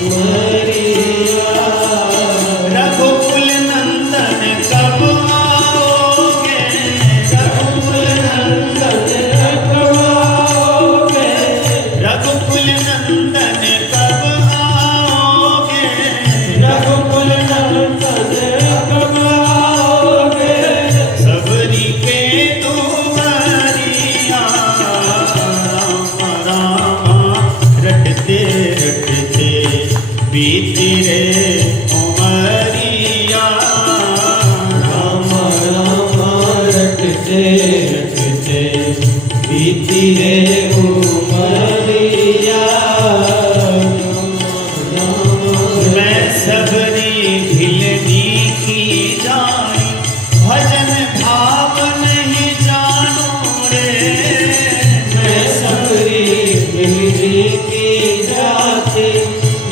उमरिया। रघुकुल नंदन कब आओगे, रघुकुल नंदन कब आओगे, रघुकुल नंदन कब आओगे, रघुकुल नंदन कब आओगे। सबरी के तुम्हारिया राम राम रटते रटते बीती रे उमरिया। राम राम रटते रटते बीती रे उमरिया। मैं सबरी भिलनी की जाई, भजन भाव नहीं जानू रे। मैं सबरी भिलनी की जाती,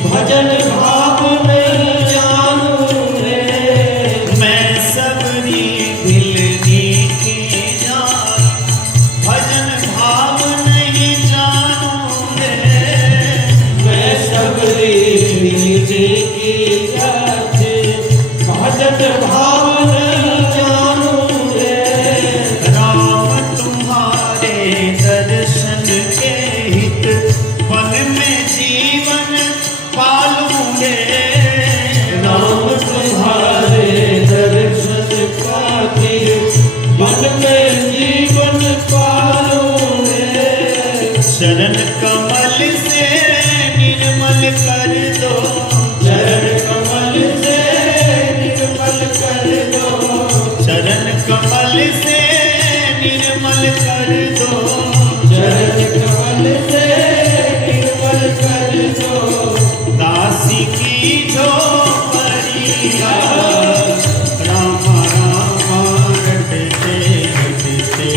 भजन भाव नहीं जानू रे। मैं सबरी भिलनी की जाई, भजन भाव नहीं जानू रे। मैं सबरी भिलनी की जाती, भजन भाव नहीं जानू रे। राम तुम्हारे दर्शन के हित, वन में जीवन पालूंगे। राम तुम्हारे दर्शन खातिर, वन में जीवन पालूंगे। शरण कमल से निर्मल कर दो, चरण कमल से निर्मल कर दो, चरण कमल से निर्मल कर दो, चरण कमल से निर्मल कर दो। दासी की झोपड़िया राम राम रटते रटते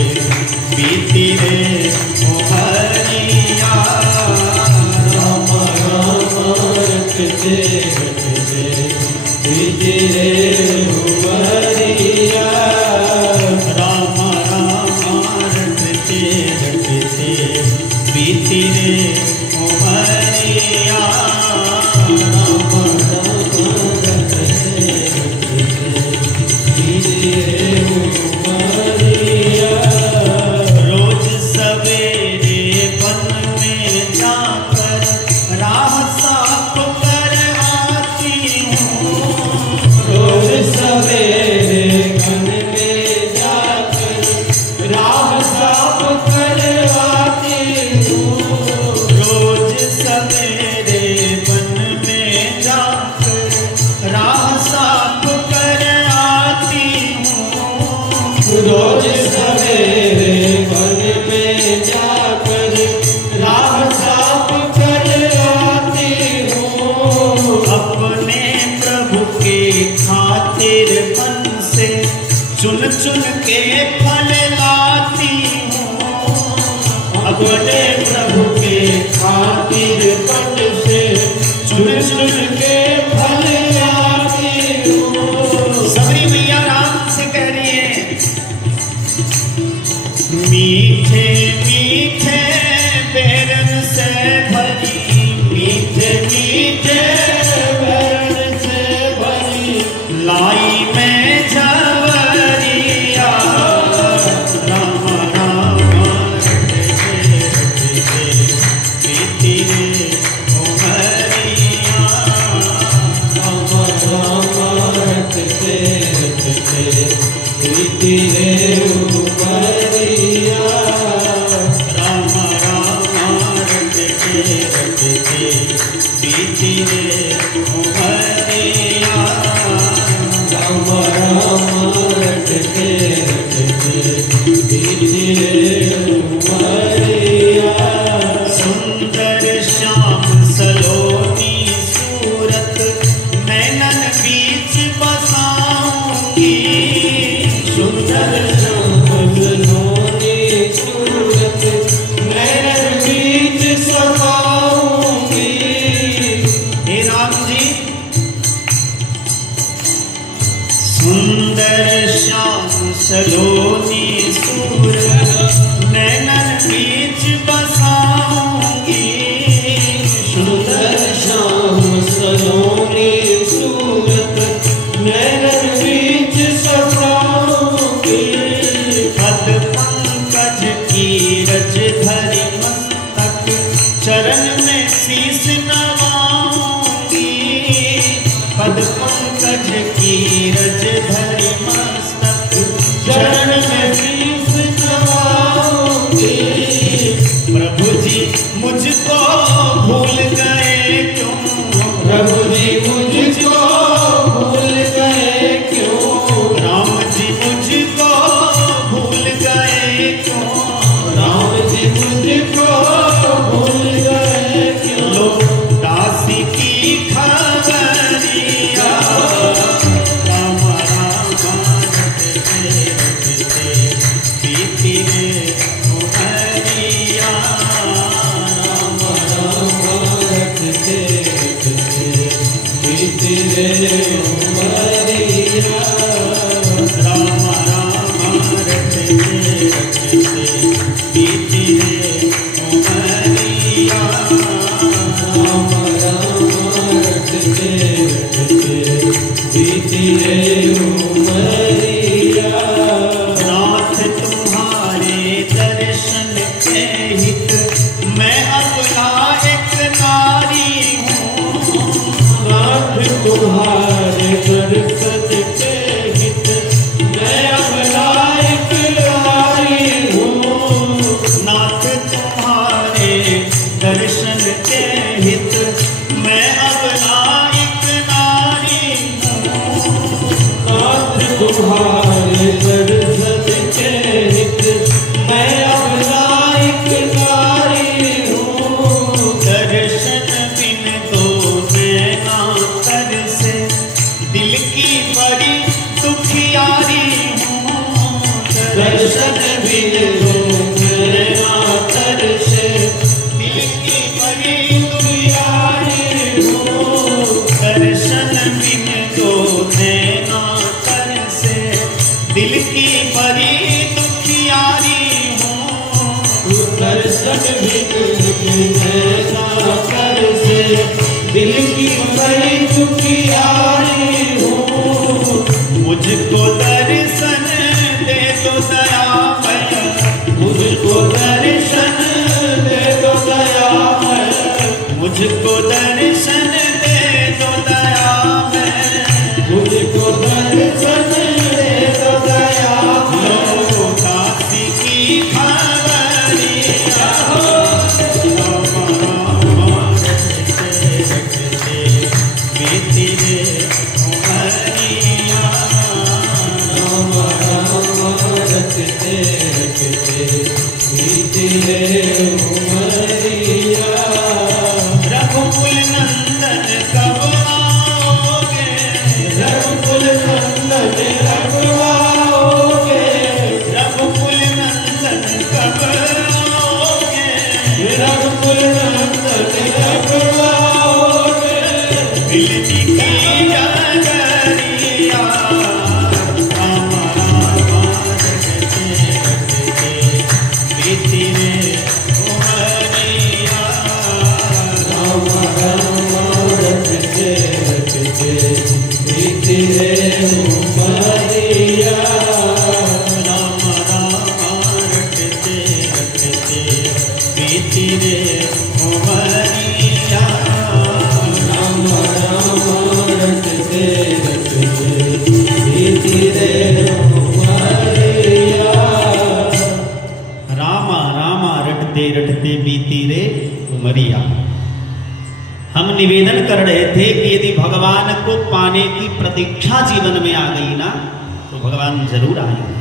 बीती रे उमरिया। राम राम रटते रटते बीती रे उमरिया। राम राम रटते रटते बीती रे उमरिया। राम राम रटते रटते बीती रे उमरिया। रोज सवेरे वन में जाकर राह साफ कर आती हूँ। रोज सवेरे वन में जाकर राह साफ कर आती हूँ। रोज सवेरे वन में जाकर राह साफ कर आती हूँ। रोज सवेरे वन में जाकर राह साफ कर आती हूँ। अपने प्रभु के खातिर वन से चुन चुन के फल लाती हूँ। अपने प्रभु के खातिर वन से चुन चुन के फल लाती हूँ। सबरी मैया राम से कह रही है, मीठे मीठे बैरन से भरी, मीठे मीठे बैरन से भरी लाई मैं झवरिया। राम राम रटते रटते बीती रे उमरिया। राम राम रटते रटते बीती रे उमरिया। राम राम रटते रटते बीती रे उमरिया। राम राम रटते रटते बीती रे उमरिया। सुंदर श्याम सलोनी सूरत नैनन बीच बसाऊंगी। सुंदर श्याम सलोनी सूरत नैनन बीच सताऊंगी। हे राम जी, सुंदर श्याम सलोनी सूरत नैनन बीच बसाऊंगी। सुंदर रे उमरिया। नाथ तुम्हारे दर्शन के हित मैं अबला एक नारी हूँ। नाथ तुम्हारे दर्शन के हित मैं अबला एक नारी हूँ। नाथ तुम्हारे दर्शन के हित मैं अबला एक नारी हूँ। नाथ तुम्हारे दर्शन के हित मैं अबला एक नारी हूँ। दर्शन बिन दो नैना तरसे दिल की बड़ी दुखियारी हूँ। दर्शन बिन दो नैना तरसे दिल की बड़ी दुखियारी हूँ। दर्शन बिन दो नैना तरसे दिल की बड़ी दुखियारी हूँ। दर्शन बिन नैना तरसे दिल की बड़ी दुखियारी हूँ। मुझको दर्शन दे दो दयामय। मुझको दर्शन दे दो दयामय। मुझको दर्शन दे दो दयामय। मुझको दर्शन दे दो दयामय। लो दासी की खबरिया हो। बीती रे उमरिया। राम राम रखते रखते बीती रे उमरिया। रघुकुल नंदन कब आओगे। रघुकुल नंदन कब आओगे। रघुकुल नंदन कब आओगे। रघुकुल नंदन कब आओगे। मिलनी की जगरिया। राम राम रखते रखते बीती रे उमरिया। राम राम रखते रखते बीती रे उमरिया। राम राम रखते रखते बीती रे उमरिया। राम राम रखते रखते बीती रे उमरिया। रामा रामा रटते रटते बीती रे उमरिया। हम निवेदन कर रहे थे कि यदि भगवान को पाने की प्रतीक्षा जीवन में आ गई ना तो भगवान जरूर आएंगे।